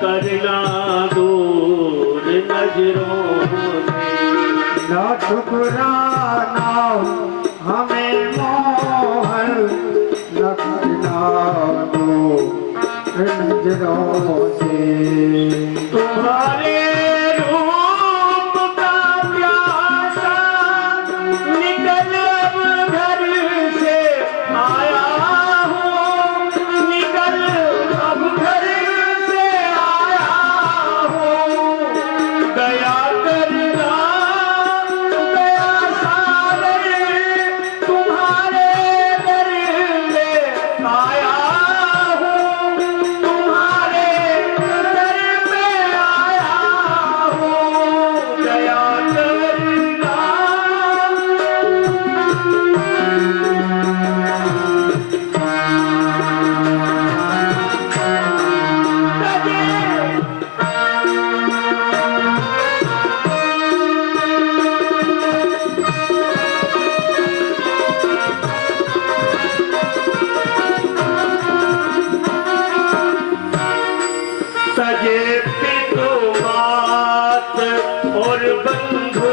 करना दूर नजरों से, न ठुकराना हमें मोहन, न करना दूर नजरों से। तुम्हारे रूप का प्यासा निकल अब घर से आया हूँ, निकल अब घर से आया हूँ। दया करना दया सागर तुम्हारे दर में आया हूँ, तुम्हारे दर में आया हूँ। दया करना सजे पितु मात और बंधु,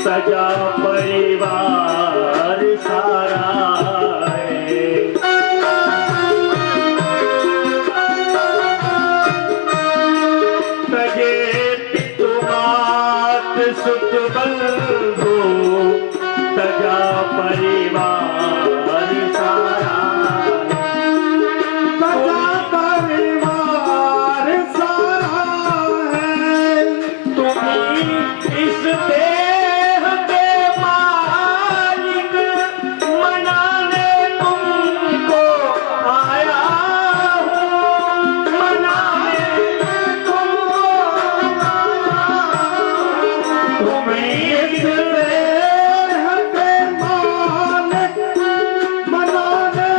सजा परिवार सारा है। सजे पितु मात सुत बंधु, सजा परिवार सारा सजा परिवार सारा है। तुम्ही इस देह के मालिक, मनाने तुमको आया हूँ, मनाने तुमको आया हूँ। तुम्ही इस देह के मालिक, मनाने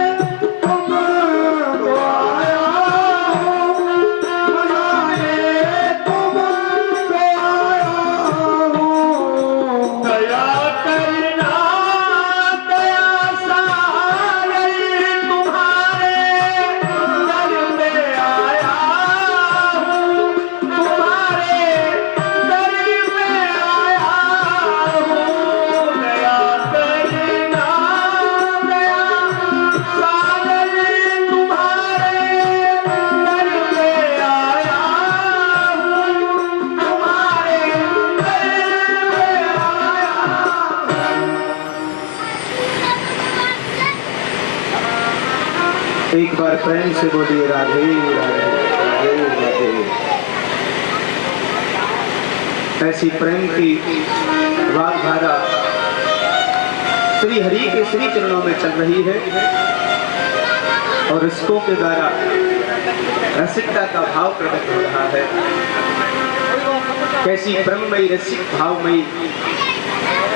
तुमको आया हूँ, मनाने तुमको आया हूँ। दया करना दया सागर तुम्हारे दर में आया हूँ, तुम्हारे दर में आया हूँ। दया करना दया सागर तुम्हारे दर में आया हूँ, तुम्हारे दर में एक बार प्रेम से बोलिए राधे राधे राधे राधे। ऐसी प्रेम की वागधारा श्री हरि के श्री चरणों में चल रही है और रसिकों के द्वारा रसिकता का भाव प्रकट हो रहा है। कैसी प्रेममयी रसिक भावमयी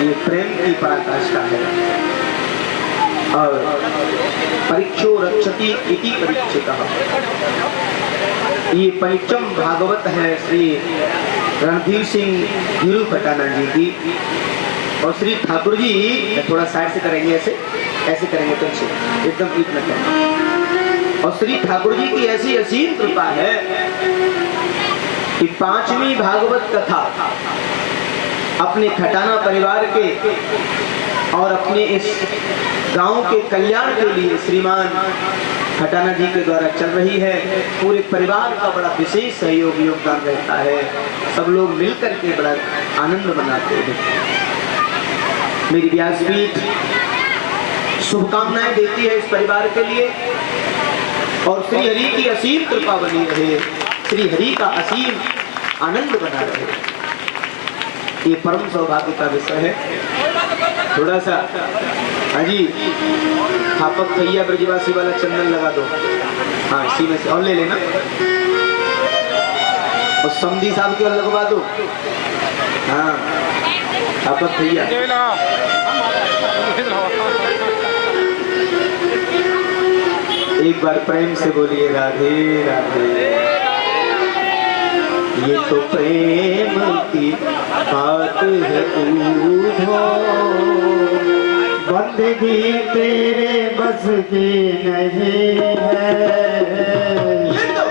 ये प्रेम की पराकाष्ठा है। और परीक्षो रक्षति इति परीक्षितः, ये पंचम भागवत है श्री रणधीर सिंह धीरू फटाना जी की। और श्री ठाकुर जी थोड़ा साइड से करेंगे, ऐसे ऐसे करेंगे तो अच्छे एकदम ठीक न करें। और श्री ठाकुर जी की ऐसी असीम कृपा है कि पांचवी भागवत कथा अपने खटाना परिवार के और अपने इस गांव के कल्याण के लिए श्रीमान खटाना जी के द्वारा चल रही है। पूरे परिवार का बड़ा विशेष सहयोग योगदान रहता है। सब लोग मिलकर के बड़ा आनंद मनाते हैं। मेरी व्यासपीठ शुभकामनाएं देती है इस परिवार के लिए और श्री हरि की असीम कृपा बनी रहे, श्री हरि का असीम आनंद बना रहे। ये परम सौभाग्य का विषय है। थोड़ा सा हाजी थापक भैया ब्रजवासी वाला चंदन लगा दो। हाँ इसी में से और ले लेना और समधी साहब के लगवा दो। हाँ थापक भैया एक बार प्रेम से बोलिए राधे राधे। ये तो प्रेम की बात है पूछो, बंदगी तेरे बस की नहीं है। ये तो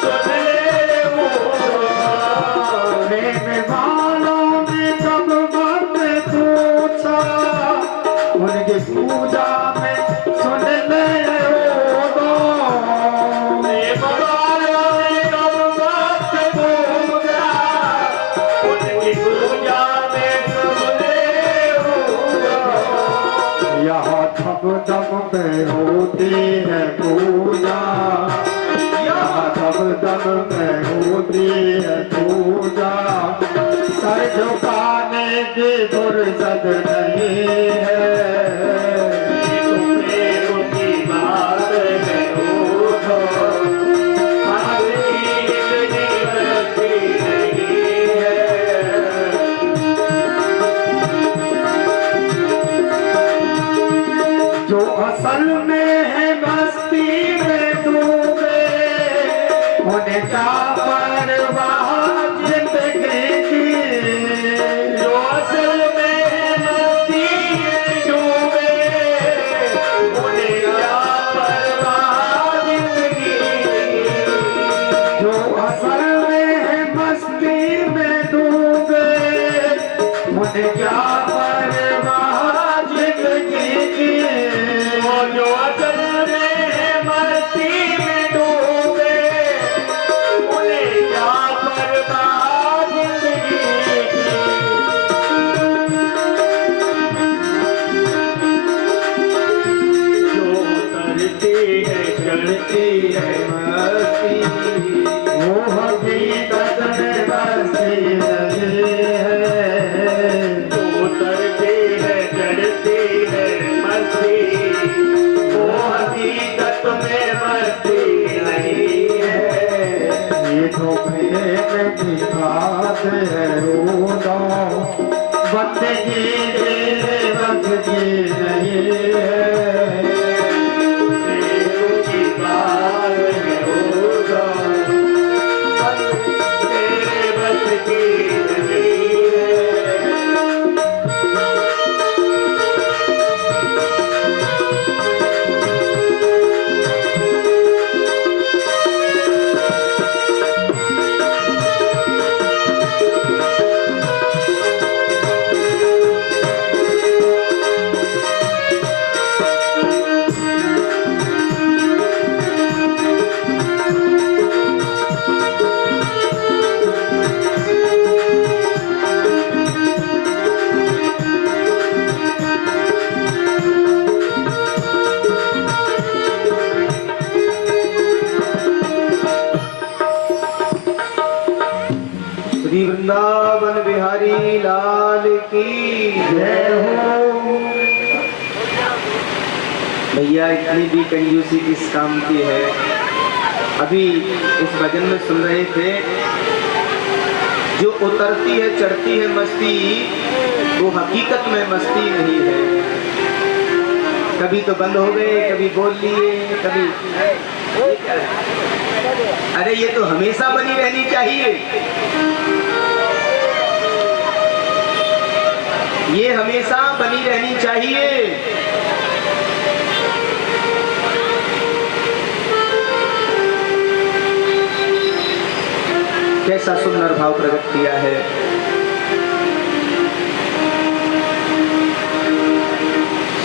सुन ले वो प्रेम वालों ने कब मत पूछा उनकी पूजा में सुन ले वो दो प्रेम वालों ने कब मत पूछा उनकी पूजा में सुन ले वो यहाँ धम धम में होती है पूजा यहाँ धम धम में होती है पूजा सर झुकाने की फुर्सत नहीं है प्रेम की बात है वो तो हमारी जिंदगी बची नहीं है जो असल में है मस्ती में डूबे उन्हें क्या परवाह जिंदगी की जो असल में मस्ती में डूबे उन्हें क्या परवाह जिंदगी जो असल में है मस्ती में डूबे उन्हें क्या परवाह जिंदगी की वो जो असल में मस्ती में डूबे उन्हें क्या परवाह जिंदगी की जो करती है चलती है मस्ती वो हकीकत में बसी नहीं है जो उतरती है चढ़ती है मस्ती वो हकीकत में मस्ती नहीं है ये तो प्रेम की बात है रोना बंदगी मेरे बस की नहीं है प्रेम की बात है होगा तेरे बस की नहीं है श्री वृंदावन बिहारी लाल की जय हो भैया इतनी भी कंजूसी किस काम की है। अभी इस भजन में सुन रहे थे जो उतरती है चढ़ती है मस्ती वो हकीकत में मस्ती नहीं है। कभी तो बंद हो गए कभी बोल लिए कभी अरे ये तो हमेशा बनी रहनी चाहिए। ये हमेशा बनी रहनी चाहिए। कैसा सुंदर भाव प्रकट किया है।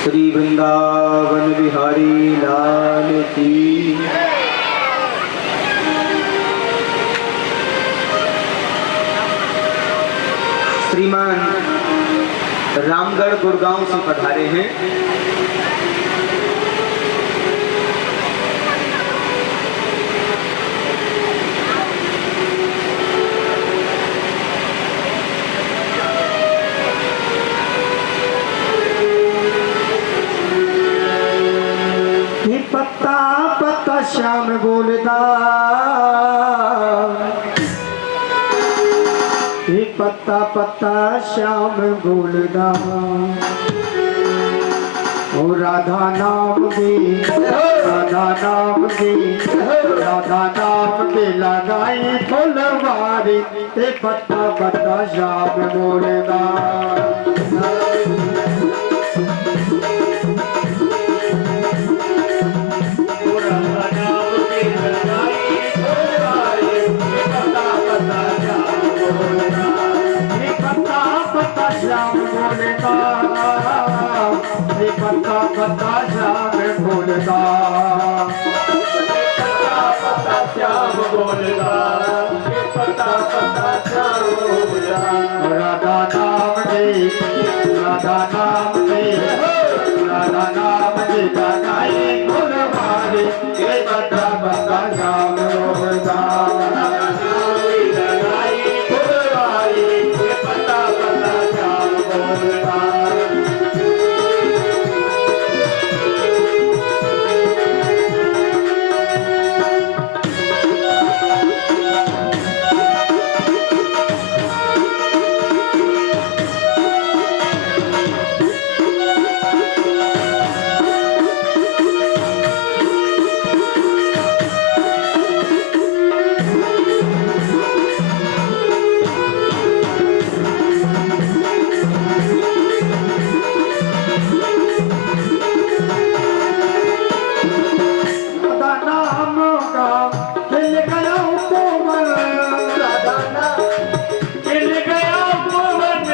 श्री वृंदावन बिहारी लाल की श्रीमान रामगढ़ गुड़गांव से पधारे हैं। ये पत्ता पत्ता श्याम बोलदा ये पत्ता पत्ता श्याम बोलदा ओ राधा नाम दे राधा नाम दे राधा नाम दे लगाई फुलवारी ये पत्ता पत्ता श्याम बोलदा पता पता श्याम राम। राधा नाम दे, राधा नाम दे, राधा नाम दे लगाए फुलवारी, ये बता बता श्याम राम। लगाई फुलवारी, ये पता पता श्याम राम। राधा नाम का खिल गया कोमल, राधा नाम खिल गया कोमल,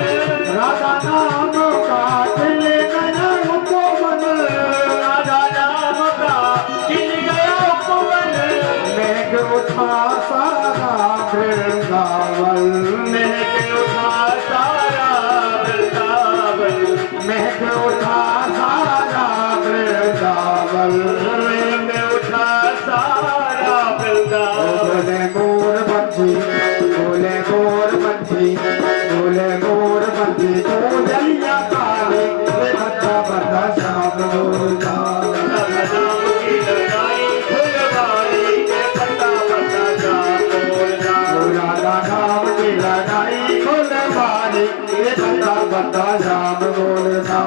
राधा नाम का खिल गया कोमल, राधा नाम का खिल गया कोमल। मेघ उठा सारा वृंदावन, महक उठा सारा वृंदावन, मेघ उठा सारा वृंदावन। महक उठा सारा वृंदावन। बोले मोर पंछी, बोले मोर पंछी, बोले मोर पंछी, बोलिया काले ये बच्चा बता श्याम बोलता। राम की लगाई फुलवारी, ये पता पता श्याम राम। राधा नाम की लगाई फुलवारी, ये बता बता श्याम बोलता।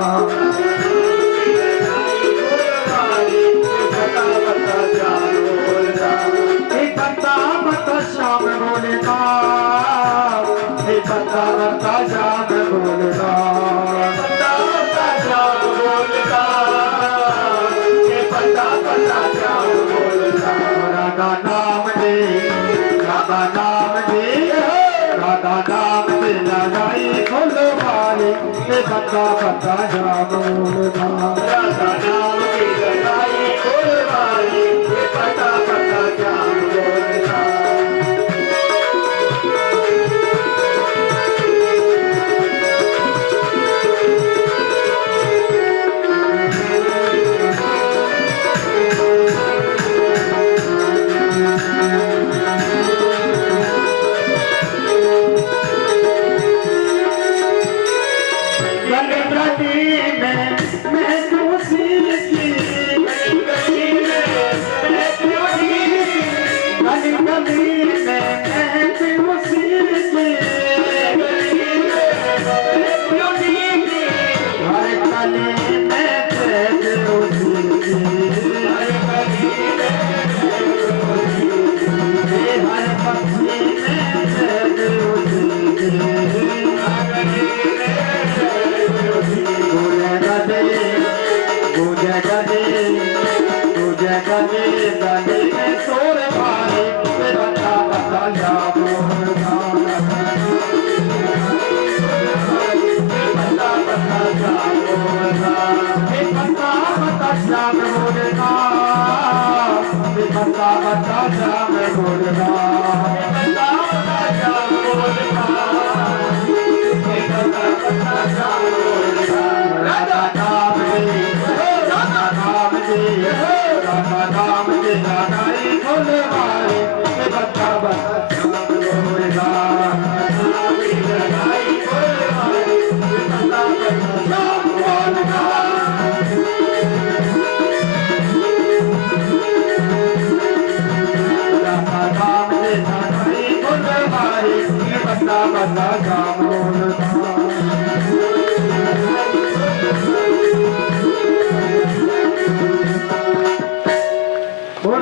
ये बता बता श्याम बोलता, ये बता बता श्याम बोलता। राधा नाम दे, राधा नाम दे, राधा नाम दे लगाई फुलवारी, ये बता बता श्याम बोलता।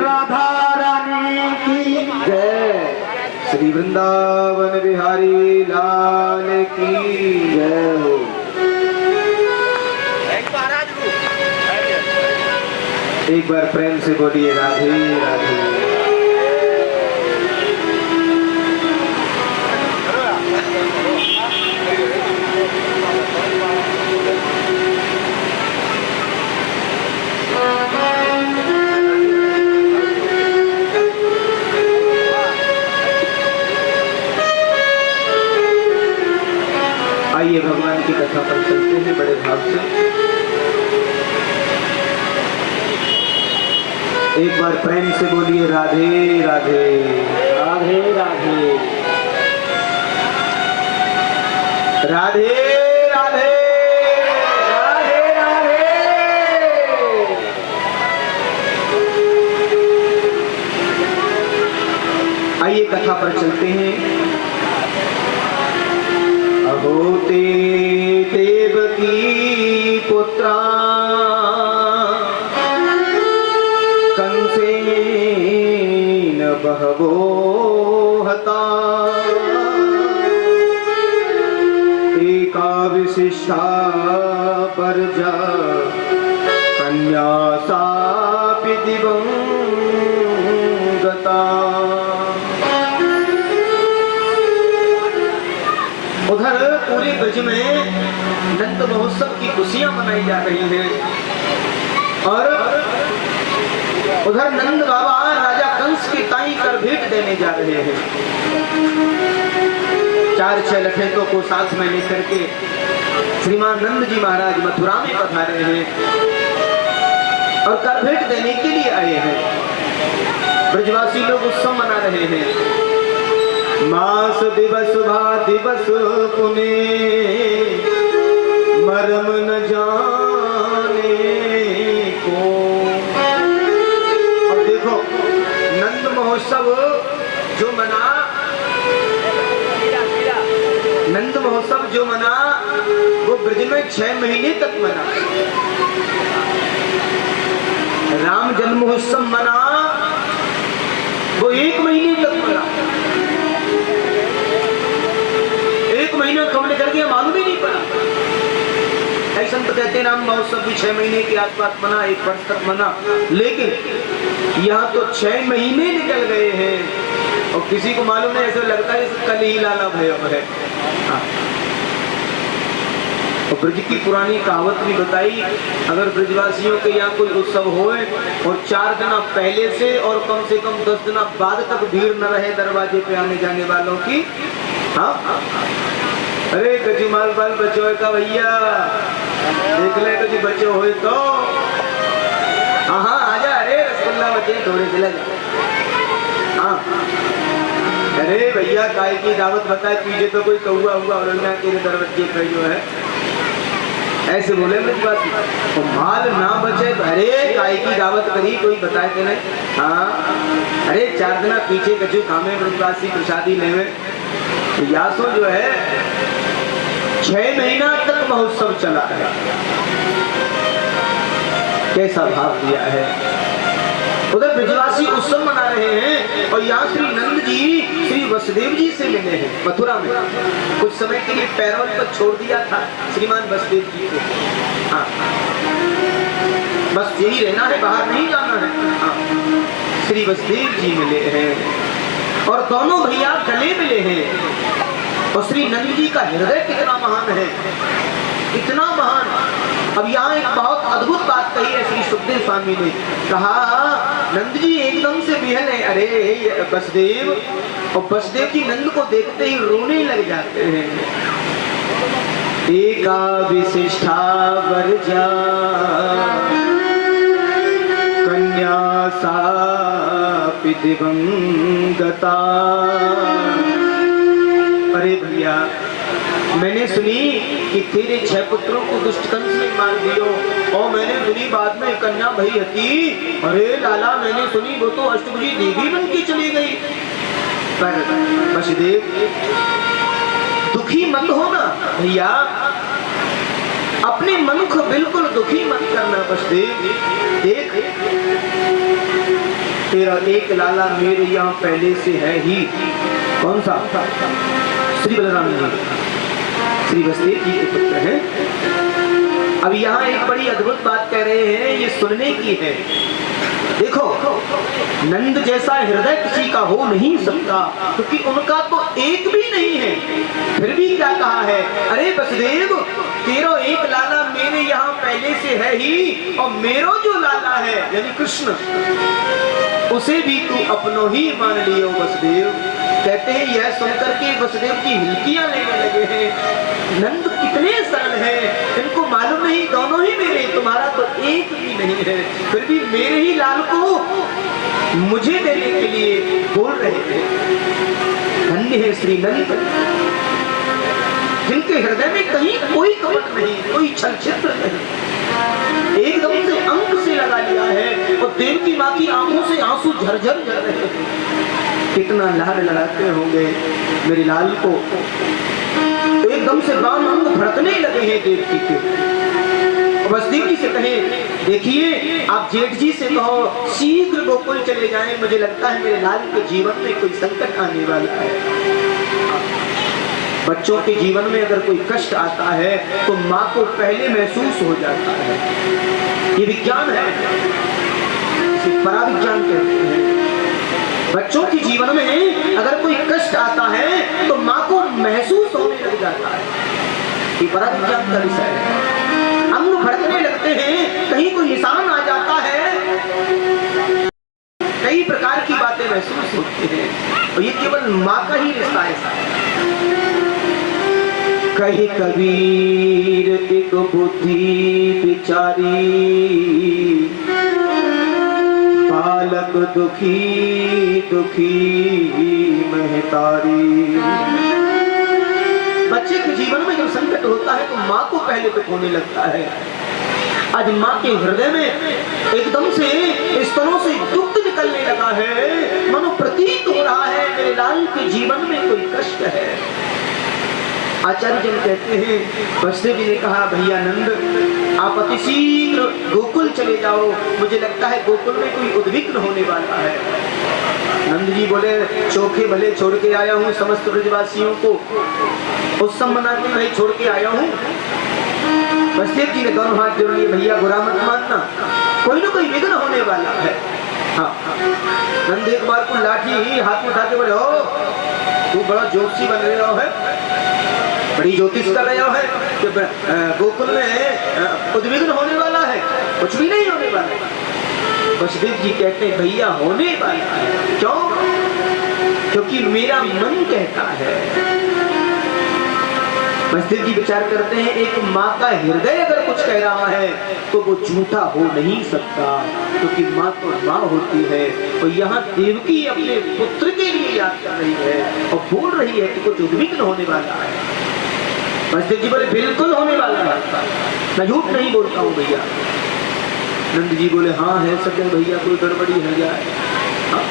राधा रानी की जय। श्री वृंदावन बिहारी लाल की जय हो। एक बार प्रेम से बोलिए राधे राधे। आइए भगवान की कथा पर चलते हैं बड़े भाव से। एक बार प्रेम से बोलिए राधे राधे राधे राधे राधे राधे राधे राधे। आइए कथा पर चलते हैं। अहोते देवकी पुत्रा कंसेन बहवो हता एका विशिष्टा परजा कन्या सापि दिवंगता। उधर पूरे ब्रज में नंद महोत्सव की खुशियां मनाई जा रही हैं और उधर नंद बाबा राजा कंस की ताई कर भेंट देने जा रहे हैं। 4-6 लठेतों को साथ में लेकर के श्रीमान नंद जी महाराज मथुरा में पधारे हैं और कर भेंट देने के लिए आए हैं। ब्रजवासी लोग उत्सव मना रहे हैं। मास दिवस भा दिवस पुने मरम न जाने को। अब देखो नंद महोत्सव जो मना, नंद महोत्सव जो मना वो ब्रज में 6 महीने तक मना। राम जन्म महोत्सव मना वो 1 महीने तक मना। 1 महीना कब निकल गया मालूम ही नहीं पड़ा। ऐसा तो कहते हैं राम महोत्सव भी 6 महीने के आसपास मना, 1 वर्ष तक मना, लेकिन यहाँ तो 6 महीने निकल गए हैं और किसी को मालूम नहीं। ऐसा लगता है कल ही लाला भयो है। और ब्रज की पुरानी कहावत भी बताई, अगर ब्रजवासियों के यहाँ कोई उत्सव होए और 4 दिन पहले से और कम से कम 10 दिन बाद तक भीड़ न रहे दरवाजे पे आने जाने वालों की। हाँ अरे कजी माल बाल बच्चों का भैया देख ले कजी बच्चे हो तो हाँ आजा। अरे रसगुल्ला बच्चे थोड़े से लगे। हाँ अरे भैया काय की दावत बताए पीछे तो कोई कौआ हुआ और तेरे दरवाजे पे जो है ऐसे बोले ब्रजवासी। तो माल ना बचे तो अरे काय की दावत करी कोई बताए थे नहीं। हाँ अरे 4 दिन पीछे कछु खामे ब्रजवासी प्रसादी लेवे। तो यासो जो है 6 महीना तक महोत्सव चला है। कैसा भाव दिया है। उधर ब्रजवासी उत्सव मना रहे हैं और यहाँ श्री नंद जी श्री वसुदेव जी से मिले हैं मथुरा में। कुछ समय के लिए पैरोल पर छोड़ दिया था श्रीमान वसुदेव जी को। हाँ बस यही रहना है, बाहर नहीं जाना है। हाँ श्री वसुदेव जी मिले हैं और दोनों भैया गले मिले हैं। और श्री नंद जी का हृदय कितना महान है, इतना महान। अब यहाँ एक बहुत अद्भुत बात कही है श्री सुखदेव स्वामी ने। कहा नंद जी एकदम से बिहल है। अरे वसुदेव, और वसुदेव जी नंद को देखते ही रोने लग जाते हैं। एका विशिष्टा वर्जा कन्या सापि दिवंगता। अरे भैया मैंने सुनी कि तेरे 6 पुत्रों को दुष्ट कंस ने मार दियो और मैंने सुनी बाद में कन्या भई हती। अरे लाला मैंने सुनी वो तो अष्टभुजी देवी बन के चली गई। पर वसुदेव दुखी मत होना भैया, अपने मन को बिल्कुल दुखी मत करना। वसुदेव देख तेरा एक लाला मेरे यहाँ पहले से है ही। कौन सा? श्री बलराम जी श्री वसुदेव जी के पुत्र हैं। अब यहाँ एक बड़ी अद्भुत बात कह रहे हैं, ये सुनने की है। देखो नंद जैसा हृदय किसी का हो नहीं सकता क्योंकि उनका तो एक भी नहीं है। फिर भी क्या कहा है, अरे वसुदेव तेरा एक लाला मेरे यहाँ पहले से है ही और मेरो जो लाला है यानी कृष्ण उसे भी तू अपनो ही मान लियो। वसुदेव कहते हैं यह सुनकर के वसुदेव की हिलकियां लेने लगे हैं। नंद कितने सरल हैं, इनको मालूम नहीं दोनों ही मेरे, तुम्हारा तो एक भी नहीं है, फिर भी मेरे ही लाल को मुझे देने के लिए बोल रहे थे। धन्य है श्री नंद, जिनके हृदय में कहीं कोई कपट नहीं, कोई छल छिद्र नहीं, एकदम से अंक से लगा लिया है और देवकी माँ की आंखों से आंसू झरझर झर रहे हैं। कितना लाड लड़ाते होंगे मेरे लाल को। एकदम से बाम अंग भड़कने लगे हैं देवकी के। बस देवकी से कहे, देखिए आप जेठ जी से कहो शीघ्र गोकुल चले जाएं, मुझे लगता है मेरे लाल के जीवन में कोई संकट आने वाला है। बच्चों के जीवन में अगर कोई कष्ट आता है तो माँ को पहले महसूस हो जाता है। ये विज्ञान है, इसे पराविज्ञान कहते हैं। बच्चों के जीवन में अगर कोई कष्ट आता है तो माँ को महसूस होने लग जाता है। ये पराविज्ञान का विषय है। अंग भड़कने लगते हैं, कहीं कोई निशान आ जाता है, कई प्रकार की बातें महसूस होती हैं और ये केवल माँ का ही रिश्ता है। कही कबीर एक बुद्धि बिचारी, बालक दुखी दुखी महतारी। बच्चे के जीवन में जब संकट होता है तो माँ को पहले दुख होने लगता है। आज माँ के हृदय में एकदम से स्तनों से दुग्ध निकलने लगा है, मानो प्रतीत हो रहा है मेरे लाल के जीवन में कोई कष्ट है। आचार्य जन कहते हैं, वसुदेव जी ने कहा भैया नंद आप अति शीघ्र गोकुल चले जाओ, मुझे लगता है गोकुल में कोई उद्विग्न होने वाला है। नंद जी बोले चोखे भले छोड़ के आया हूँ, समस्त ब्रजवासियों को उत्सव मनाने में छोड़ के आया हूँ। वसुदेव जी ने दोनों हाथ जोड़ लिए, भैया बुरा मत मानना, कोई ना कोई विघ्न होने वाला है। हाँ, नंद एक बार को लाठी हाथ में उठा के बोले, हो तू बड़ा जोशी बन रहा है, बड़ी ज्योतिष कर रहे हो है कि गोकुल में उद्विग्न होने वाला है, कुछ भी नहीं होने वाला। वसुदेव जी कहते हैं भैया होने वाला है। क्यों? क्योंकि मेरा मन कहता है। वसुदेव जी विचार करते हैं एक माँ का हृदय अगर कुछ कह रहा है तो वो झूठा हो नहीं सकता, क्योंकि माँ तो माँ होती है। और यहाँ देवकी अपने पुत्र के लिए याद कर रही है और बोल रही है कि कुछ उद्विग्न होने वाला है। वसुदेव जी बोले बिल्कुल होने वाला है, मैं झूठ नहीं बोलता हूँ भैया। नंद जी बोले हाँ है सके भैया, कोई गड़बड़ी है जाए। हाँ?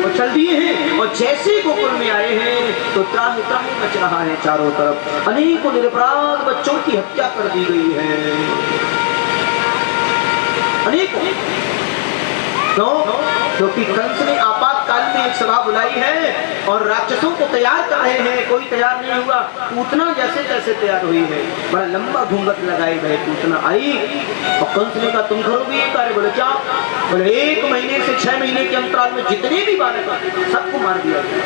और चल दिए हैं और जैसे गोकुल में आए हैं तो त्राहि त्राहि मच रहा है चारों तरफ। अनेकों निरपराध बच्चों की हत्या कर दी गई है, अनेकों। क्यों? क्योंकि कंस ने आपातकाल में एक सभा बुलाई है और राक्षसों को तैयार कर रहे हैं, कोई तैयार नहीं हुआ। पूतना जैसे तैसे तैयार हुई है, बड़ा लंबा घूंघट लगाए गए पूतना आई और कंस ने कहा तुम करोगे ये कार्य? बोले क्या? बोले 1 महीने से 6 महीने के अंतराल में जितने भी बालक सबको मार दिया गया।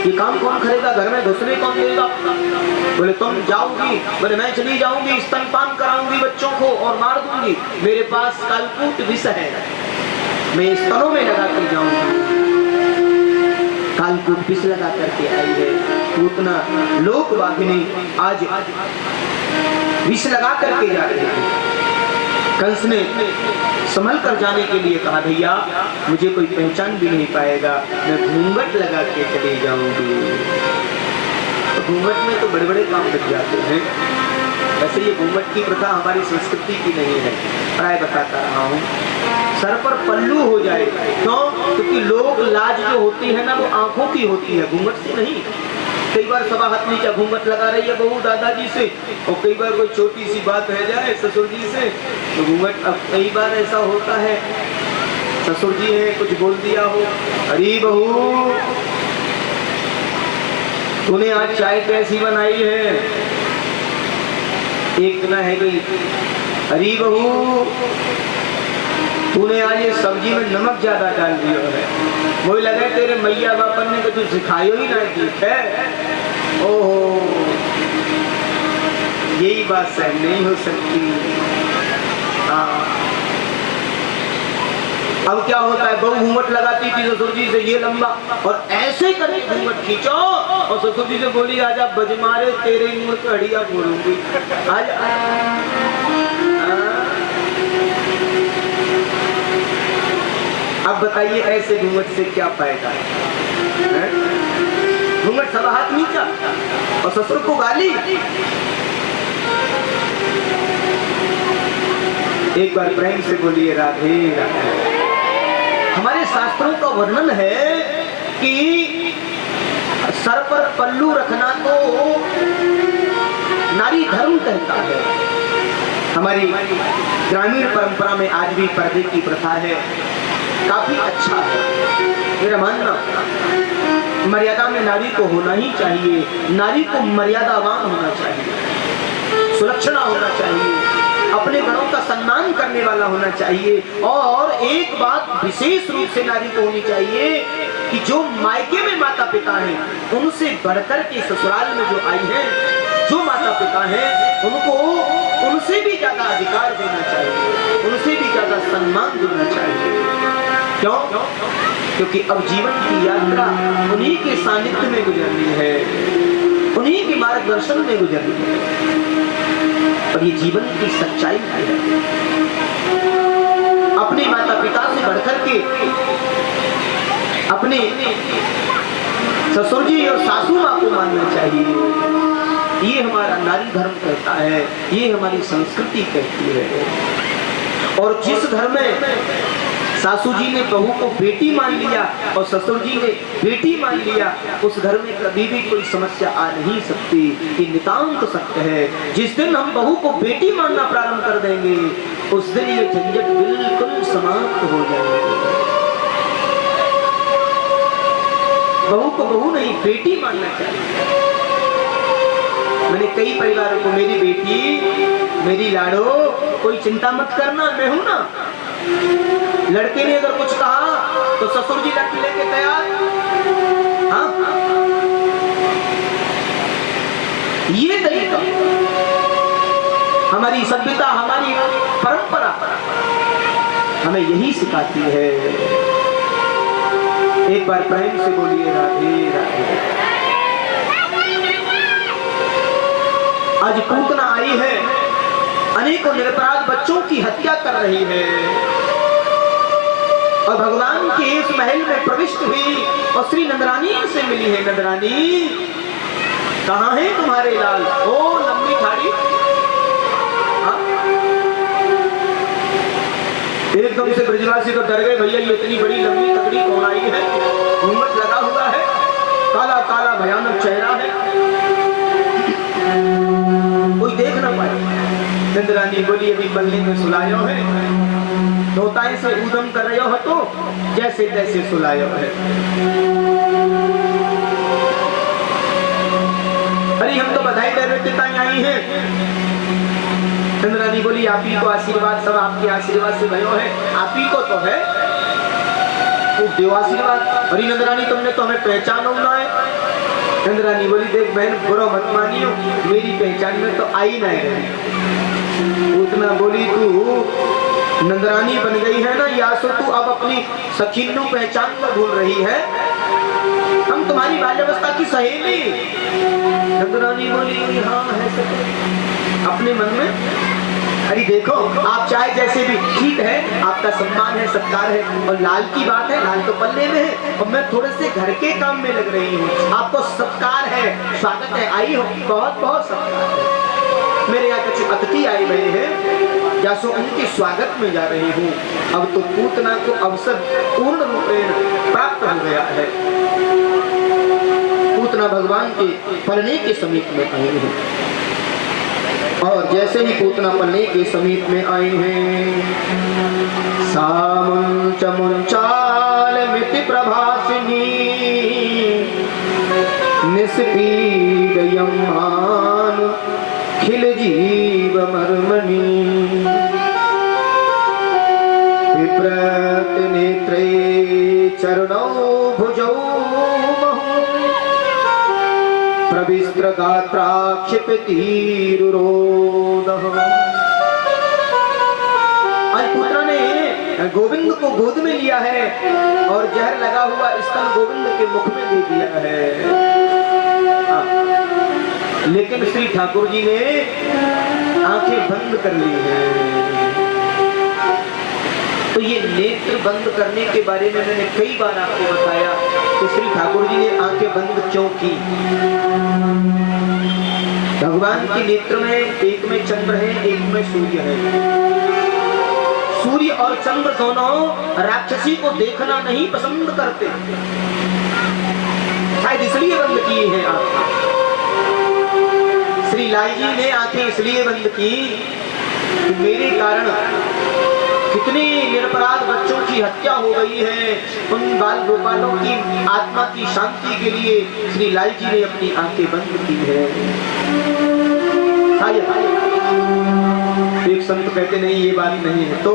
ये काम कौन करेगा? घर में घुसने कौन देगा? बोले तुम जाओगी? बोले मैं चली जाऊंगी, स्तनपान कराऊंगी बच्चों को और मार दूंगी। मेरे पास कालकूट विष है, मैं स्तनों में लगा कर जाऊंगी। कालकूट विष लगा करके आई है पूतना लोकवाहिनी, आज विष लगा करके जा रही है। कंस ने संभल कर जाने के लिए कहा भैया मुझे कोई पहचान भी नहीं पाएगा, मैं घूंघट लगा के चली जाऊंगी। तो घूंघट में तो बड़े बड़े काम लग जाते हैं। वैसे ये घूंघट की प्रथा हमारी संस्कृति की नहीं है, प्राय बताता रहा हूँ। सर पर पल्लू हो जाए, क्यों? क्योंकि लोग लाज जो होती है ना वो आंखों की होती है, घूंघट से नहीं। कई बार सभा हाथ नीचे घूंघट लगा रही है बहू दादाजी से, और कई बार कोई छोटी सी बात रह जाए ससुर जी से तो घूंघट। अब कई बार ऐसा होता है ससुर जी है कुछ बोल दिया हो, अरे बहू तूने आज चाय कैसी बनाई है? एक दिन है गई, अरे बहू तूने आज ये सब्जी में नमक ज्यादा डाल दिया है। वही लगे तेरे मैया बापन ने तो सिखाई ही ना, ठीक है। ओहो यही बात सहन नहीं हो सकती। अब क्या होता है, बहू घूंघट लगाती थी ससुर जी से ये लंबा, और ऐसे करके घूंघट खींचो और ससुर जी से बोली आजा बजमारे तेरे मुंह पे हड़िया बोलूंगी आज। अब बताइए ऐसे घूंघट से क्या फायदा है? घूंघट सब हाथ नीचा और ससुर को गाली। एक बार प्रेम से बोलिए राधे राधे। हमारे शास्त्रों का वर्णन है कि सर पर पल्लू रखना तो नारी धर्म कहता है। हमारी ग्रामीण परंपरा में आज भी पर्दे की प्रथा है, काफी अच्छा है मेरा मानना। मर्यादा में नारी को होना ही चाहिए, नारी को मर्यादावान होना चाहिए, सुलक्षणा होना चाहिए, अपने बड़ों का सम्मान करने वाला होना चाहिए। और एक बात विशेष रूप से नारी को होनी चाहिए कि जो मायके में माता पिता हैं उनसे बढ़कर के ससुराल में जो आई हैं, जो माता पिता हैं उनको उनसे भी ज्यादा अधिकार देना चाहिए, उनसे भी ज्यादा सम्मान देना चाहिए। क्यों? क्योंकि अब जीवन की यात्रा उन्हीं के सानिध्य में गुजरनी है, उन्हीं के मार्गदर्शन में गुजरनी है, और ये जीवन की सच्चाई है। अपने माता पिता से बढ़कर के अपने ससुर जी और सासू माँ को मानना चाहिए। ये हमारा नारी धर्म कहता है, ये हमारी संस्कृति कहती है। और जिस घर में सासू जी ने बहू को बेटी मान लिया और ससुर जी ने बेटी मान लिया, उस घर में कभी भी कोई समस्या आ नहीं सकती। ये नितांत सत्य है। जिस दिन हम बहू को बेटी मानना प्रारंभ कर देंगे उस दिन ये झंझट बिल्कुल समाप्त हो जाएगी। बहू को बहू नहीं बेटी मानना चाहिए। मैंने कई परिवारों को मेरी बेटी, मेरी लाडो, कोई चिंता मत करना, मैं हूं ना। लड़के ने अगर कुछ कहा तो ससुर जी लट लेके तैयार। हाँ, ये तरीका हमारी सभ्यता, हमारी परंपरा हमें यही सिखाती है। एक बार प्रेम से बोलिए राधे राधे। आज पूतना आई है, अनेकों निरपराध बच्चों की हत्या कर रही है, और भगवान के इस महल में प्रविष्ट हुई और श्री नंदरानी से मिली है। नंदरानी, कहाँ है तुम्हारे लाल? ओ लंबी खाड़ी। एकदम से ब्रजवासी तो डर गए, भैया ये इतनी बड़ी लंबी तकड़ी कौन आई है? घूंघट लगा हुआ है, काला काला भयानक चेहरा है, कोई देख ना पाए। नंदरानी बोली अभी बल्ले में सुलायो है, धोताई से ऊधम कर रहे हो तो जैसे तैसे सुलायो है। अरे हम तो बधाई दे रहे थे आई हैं। चंद्रानी बोली आप ही को आशीर्वाद, सब आपके आशीर्वाद से भयो है, आप ही को तो है वो देव आशीर्वाद। अरे नंदरानी तुमने तो हमें पहचानो ना है। चंद्रानी बोली देख बहन बुरा मत मानियो, मेरी पहचान में तो आई ना है। उतना बोली तू नंदरानी बन गई है ना, या सो तू अब अपनी सखीनु पहचान को भूल रही है। हम तुम्हारी बाल्यावस्था की सहेली। नंदरानी बोली हाँ है सखी। अपने मन में अरे देखो आप चाहे जैसे भी ठीक है, आपका सम्मान है, सत्कार है, और लाल की बात है, लाल तो पल्ले में है और मैं थोड़े से घर के काम में लग रही हूँ। आपको सत्कार है, स्वागत है, आई हो, बहुत बहुत सत्कार है। मेरे यहाँ कुछ अतिथि आए हुए हैं, या सो उनके स्वागत में जा रही हूँ। अब तो पूतना को अवसर पूर्ण रूपेण प्राप्त हो गया है। पूतना भगवान के पलने के समीप में आई है, और जैसे ही पूतना पलने के समीप में आए हैं, सामुंच मुंचाल मिति प्रभासिनी निस्पीडयं मान खिल जीव मर्मणि विव्रत नेत्रे चरणौ भुजौ प्रविस्त्र गात्राक्षिपतिरुरोदः। आज पुत्र ने गोविंद को गोद में लिया है और जहर लगा हुआ स्तन गोविंद के मुख में दे दिया है। लेकिन श्री ठाकुर जी ने आंखें बंद कर ली हैं। तो ये नेत्र बंद करने के बारे में मैंने कई बार आपको बताया कि श्री ठाकुर जी ने आंखें बंद क्यों की। भगवान के नेत्र में एक में चंद्र है, एक में सूर्य है। सूर्य और चंद्र दोनों राक्षसी को देखना नहीं पसंद करते, शायद इसलिए बंद किए हैं आंखें। श्री लाई जी ने आंखें इसलिए बंद की कि मेरे कारण कितने निरपराध बच्चों की हत्या हो गई है। उन बाल गोपालों की आत्मा की शांति के लिए श्री लाई जी ने अपनी आंखें बंद की है। एक संत कहते नहीं ये बात नहीं है, तो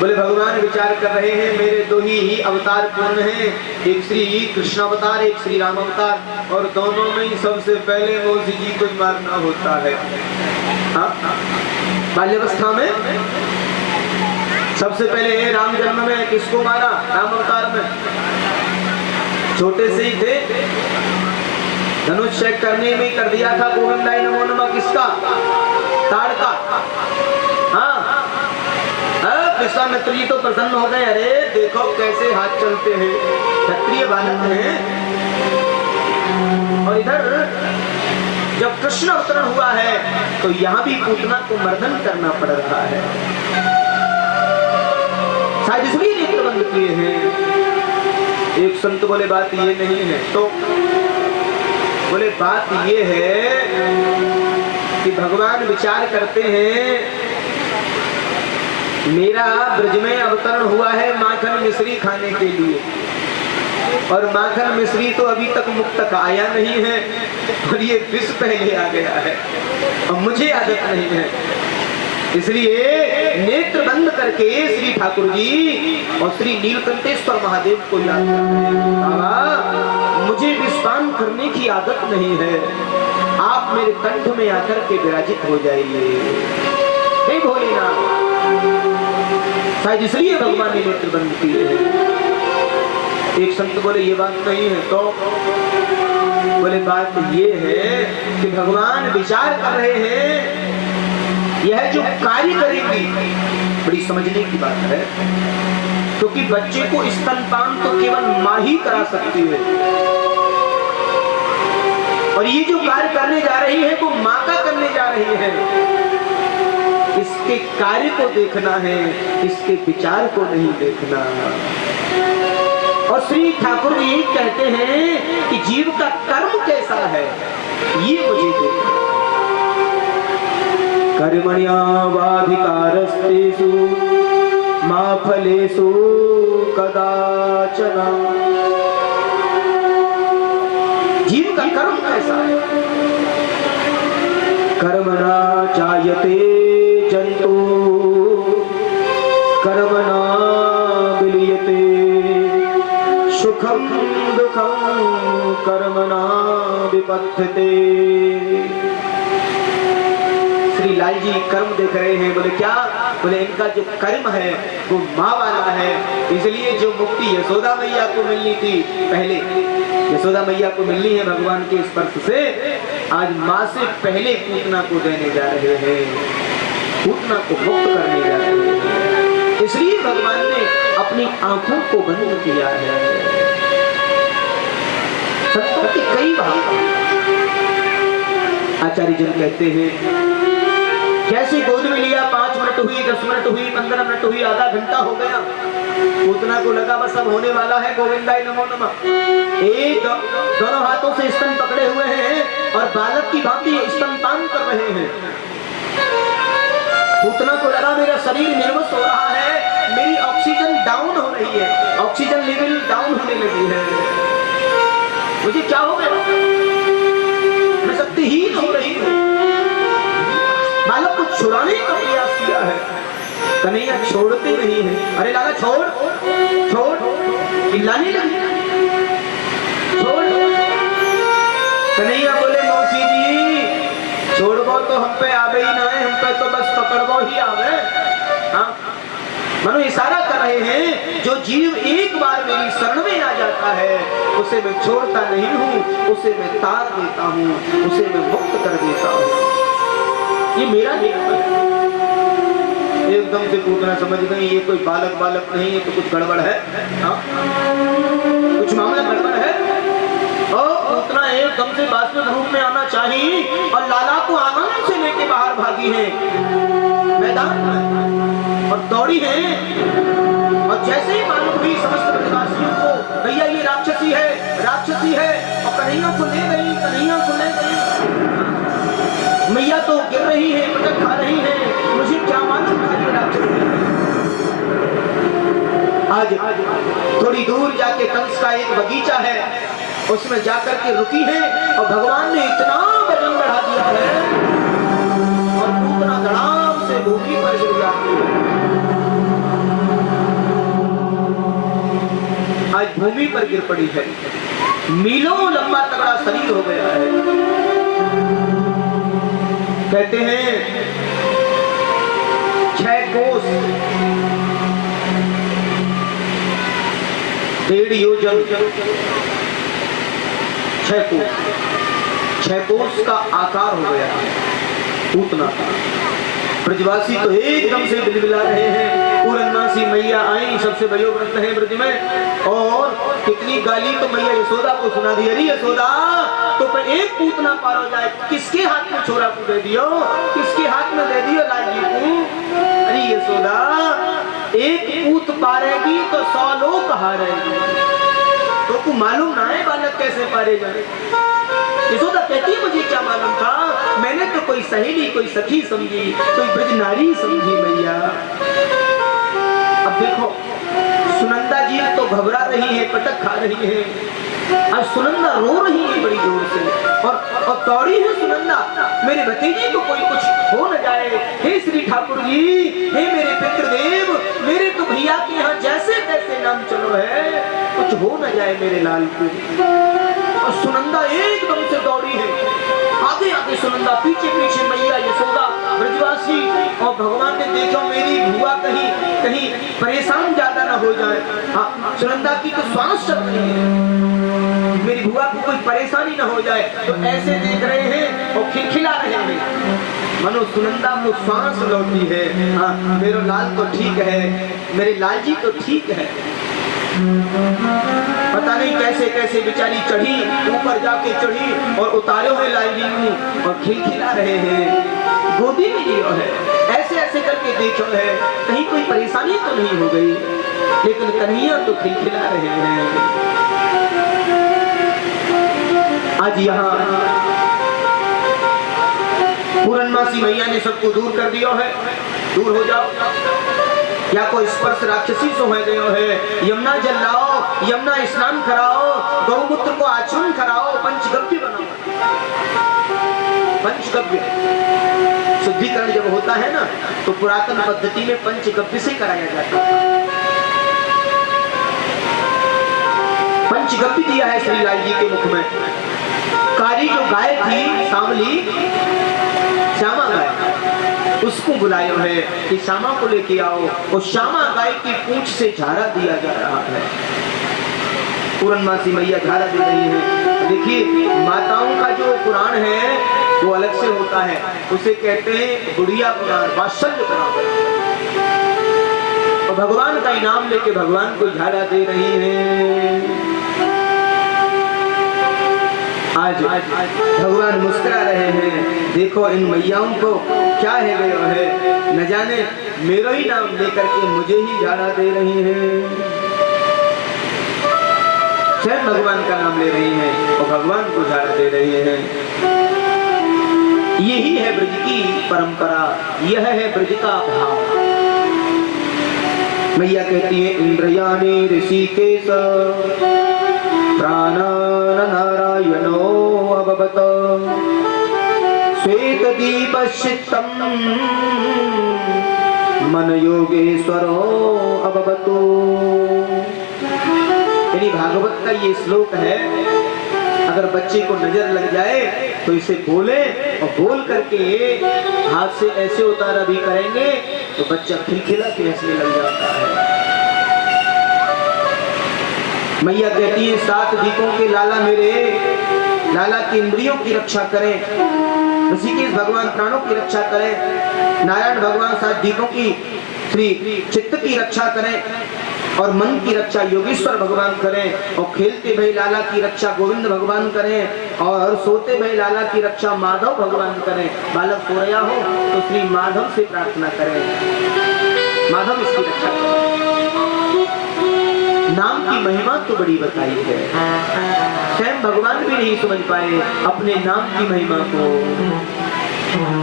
बोले भगवान विचार कर रहे हैं मेरे दो ही अवतार पूर्ण हैं, एक श्री कृष्ण अवतार, एक श्री राम अवतार, और दोनों में ही सबसे पहले मौसी जी को मारना होता है। बाल्यावस्था में सबसे पहले राम जन्म में किसको मारा? राम अवतार में छोटे से ही थे, धनुष चेक करने में कर दिया था गोविंदाय नमो नमः किसका? ताड़का। हाँ, विश्वामित्र जी तो प्रसन्न हो गए, अरे देखो कैसे हाथ चलते हैं, क्षत्रिय बालक हैं। और इधर जब कृष्ण अवतरण हुआ है तो यहाँ भी पूतना को मर्दन करना पड़ रहा है, शायद इसलिए नेत्र बंद किए हैं। एक संत बोले बात ये नहीं है, तो बोले बात ये है कि भगवान विचार करते हैं मेरा ब्रज में अवतरण हुआ है माखन मिश्री खाने के लिए, और माखन मिश्री तो अभी तक मुख तक आया नहीं है, और ये विष पहले आ गया है और मुझे आदत नहीं है। इसलिए नेत्र बंद करके श्री ठाकुर जी और श्री नीलकंठेश्वर महादेव को याद कर रहे हैं। बाबा मुझे विषपान करने की आदत नहीं है, आप मेरे कंठ में आकर के विराजित हो जाइए। हे भोलेनाथ, शायद इसलिए भगवान ने नेत्र बंद किए हैं। एक संत बोले ये बात नहीं है, तो बोले बात ये है कि भगवान विचार कर रहे हैं यह जो कार्य करेगी बड़ी समझने की बात है, क्योंकि बच्चे को स्तनपान तो केवल मां ही करा सकती है, और ये जो कार्य करने जा रही है वो मां का करने जा रही है। इसके कार्य को देखना है, इसके विचार को नहीं देखना। और श्री ठाकुर जी कहते हैं कि जीव का कर्म कैसा है ये मुझे देखना। कर्मण्यावाधिकारस्तेषु मा फलेषु कदाचन। जीव का कर्म कैसा है? कर्मणा जायते जंतु कर्मणा विलीयते सुखम दुखम कर्मणा विपद्यते। श्री लाल जी कर्म देख रहे हैं। बोले क्या? बोले इनका जो कर्म है वो माँ वाला है, इसलिए जो मुक्ति यशोदा मैया को मिलनी थी, पहले यशोदा मैया को मिलनी है भगवान के स्पर्श से, आज माँ से पहले पूतना को देने जा रहे हैं, पूतना को मुक्त करने जा रहे हैं। इसलिए भगवान ने अपनी आंखों को बंद किया है। सत्य कई बार आचार्य जन कहते हैं जैसे गोद में लिया 5 मिनट हुई, 10 मिनट हुई, 15 मिनट हुई, आधा घंटा हो गया, पूतना को लगा बस अब होने वाला है गोविंदाय नमो नमः। एक दोनों हाथों से स्तन पकड़े हुए हैं और बालक की भांति स्तनपान कर रहे हैं। पूतना को लगा मेरा शरीर निर्वस हो रहा है, मेरी ऑक्सीजन डाउन हो रही है, ऑक्सीजन लेवल डाउन होने लगी है, मुझे क्या हो गया, मैं शक्तिहीन हो रही हूँ। बालक को छुड़ाने का प्रयास किया है, कन्हैया छोड़ते नहीं है। अरे लाला छोड़ छोड़, चिल्लाने लगी, छोड़। कन्हैया बोले मौसी जी छोड़बो तो हम पे आवे ही ना है, हम पे तो बस पकड़बो ही आवे। मनो इशारा कर रहे हैं, जो जीव एक बार मेरी शरण में आ जाता है उसे मैं छोड़ता नहीं हूँ, उसे मैं तार देता हूँ, उसे मैं मुक्त कर देता हूँ। ये मेरा नियम है। एकदम से पूतना समझ गई ये कोई बालक नहीं, ये तो कुछ गड़बड़ है। हाँ? कुछ मामला गड़बड़ है। और पूतना एकदम से वास्तविक रूप में आना चाहिए और लाला को आनंद से लेके बाहर भागी है मैदान में और दौड़ी है। और जैसे ही मालूम हुई समस्त ब्रजवासियों को भैया ये राक्षसी है और कन्हैया को ले गई। मैया तो गिर रही है, पटक खा रही है, मुझे क्या मालूम था ये राक्षसी है। आज थोड़ी दूर जाके कंस का एक बगीचा है, उसमें जाकर के रुकी है और भगवान ने इतना वजन बढ़ा दिया है और पूतना धड़ाम से भूमि पर गिर जाती है। आज भूमि पर गिर पड़ी है, मीलों लंबा तगड़ा शरीर हो गया है। कहते हैं 6 कोस 1.5 योजन 6 कोस का आकार हो गया पूतना। ब्रजवासी तो एकदम से बिलबिला रहे हैं। पूरनमासी मैया आई, सबसे वयोवृद्ध है ब्रज में, और कितनी गाली तो मैया यशोदा को सुना दी। अरे यशोदा तो पर एक पूतना पार हो जाए, किसके हाथ में छोरा को दे दियो, किसके हाथ में दे दियो लाल जी को। अरे यशोदा एक पूत पारेगी तो 100 लोग हारेगी, तो को मालूम ना है बालक कैसे पारे जाए। यशोदा कहती है मुझे क्या मालूम था, मैंने तो कोई सहेली कोई सखी समझी, कोई ब्रज नारी समझी मैया। अब देखो सुनंदा जी तो घबरा रही है, पटक खा रही है। आज सुनंदा रो रही है बड़ी जोर से और दौड़ी है सुनंदा, मेरे भतीजे को कोई कुछ हो न जाए। हे श्री ठाकुर जी, हे मेरे पितृदेव, मेरे तो भैया के यहाँ जैसे तैसे नाम चलो है, कुछ हो न जाए मेरे लाल को। और सुनंदा एकदम से दौड़ी है, आगे आगे सुनंदा, पीछे पीछे मैया यशोदा, ब्रजवासी। और भगवान ने देखा मेरी बुआ कहीं परेशान ज्यादा ना हो जाए। हाँ, सुनंदा की तो श्वास चल रही है, मेरी बुआ को कोई परेशानी ना हो जाए, तो ऐसे देख रहे हैं और खिलखिला रहे हैं। मनो सुनंदा को श्वास लौटी है। हाँ, मेरा लाल तो ठीक है, मेरे लाल जी तो ठीक है। पता नहीं कैसे कैसे बेचारी चढ़ी, ऊपर जाके चढ़ी और उतारे हुए लाल जी को और खिलखिला रहे हैं, गोदी में लियो है, ऐसे ऐसे करके देखो है कहीं कोई परेशानी तो नहीं हो गई। लेकिन कन्हैया तो खिलखिला रहे हैं। आज यहाँ पूरनमासी मैया ने सबको दूर कर दिया है, दूर हो जाओ, या कोई स्पर्श राक्षसी सो है गयो है। यमुना जल लाओ, यमुना स्नान कराओ, गौमूत्र को आचमन कराओ, पंचगव्य बनाओ। पंचगव्य शुद्धिकरण जब होता है ना, तो पुरातन पद्धति में पंचगव्य से कराया जाता है। पंचगव्य दिया है श्री लाल जी के मुख में। कारी जो गाय थी सांवली, श्यामा गाय, उसको बुलाया है कि श्यामा को लेके आओ। और श्यामा गाय की पूंछ से झारा दिया जा रहा है। पूरनमासी मैया झारा दे रही है। देखिए माताओं का जो पुराण है वो अलग से होता है, उसे कहते हैं बुढ़िया पुराण, वात्सल्य पुराण। और भगवान का इनाम लेके भगवान को झारा दे रही है। आज भगवान मुस्कुरा रहे हैं, देखो इन मैयाओं को क्या है गया है, न जाने मेरा ही नाम लेकर के मुझे ही झाड़ा दे रही हैं। स्वयं भगवान का नाम ले रही हैं और भगवान को झाड़ा दे रही हैं। यही है ब्रज की परंपरा, यह है ब्रज का भाव। मैया कहती है इंद्रयानी ऋषिकेश प्राणान नारायणो अभवत श्वेत दीपशितम मन योगेश्वरो अभवतु। यानी भागवत का ये श्लोक है, अगर बच्चे को नजर लग जाए तो इसे बोले और बोल करके हाथ से ऐसे उतारा भी करेंगे तो बच्चा खिलखिला के हंसने लग जाता है। मैया कहती है 7 दीपों के लाला मेरे, लाला की इंद्रियों की रक्षा करें, ऋषिकेश भगवान प्राणों की रक्षा करें, नारायण भगवान 7 दीपों की श्री चित्त की रक्षा करें, और मन की रक्षा योगेश्वर भगवान करें, और खेलते भई लाला की रक्षा गोविंद भगवान करें, और सोते भई लाला की रक्षा माधव भगवान करें। बालक सो रहा हो तो श्री माधव से प्रार्थना करें, माधव इसकी रक्षा करें। नाम की महिमा तो बड़ी बताई है, स्वयं भगवान भी नहीं समझ पाए अपने नाम की महिमा को।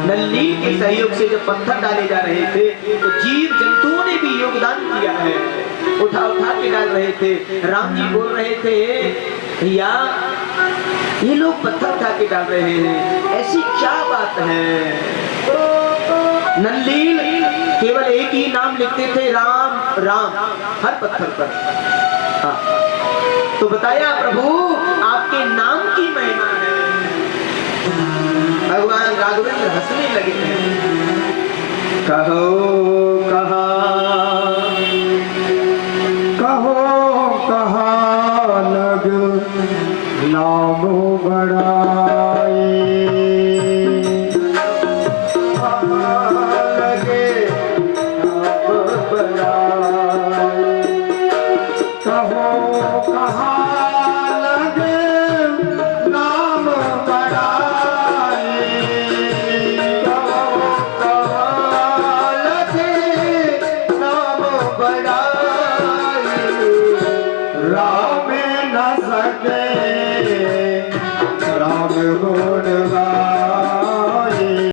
नल्लील के सहयोग से जब पत्थर डाले जा रहे थे तो जीव जंतुओं ने भी योगदान किया है, उठा उठा के डाल रहे थे। राम जी बोल रहे थे भैया ये लोग पत्थर उठा के डाल रहे हैं, ऐसी क्या बात है। नल्लील केवल एक ही नाम लिखते थे, राम राम, हर पत्थर पर। हाँ, तो बताया प्रभु आपके नाम की महिमा है। भगवान राघवेंद्र हंसने लगे हैं, कहो कहा लग नाम बढ़ाए, लगे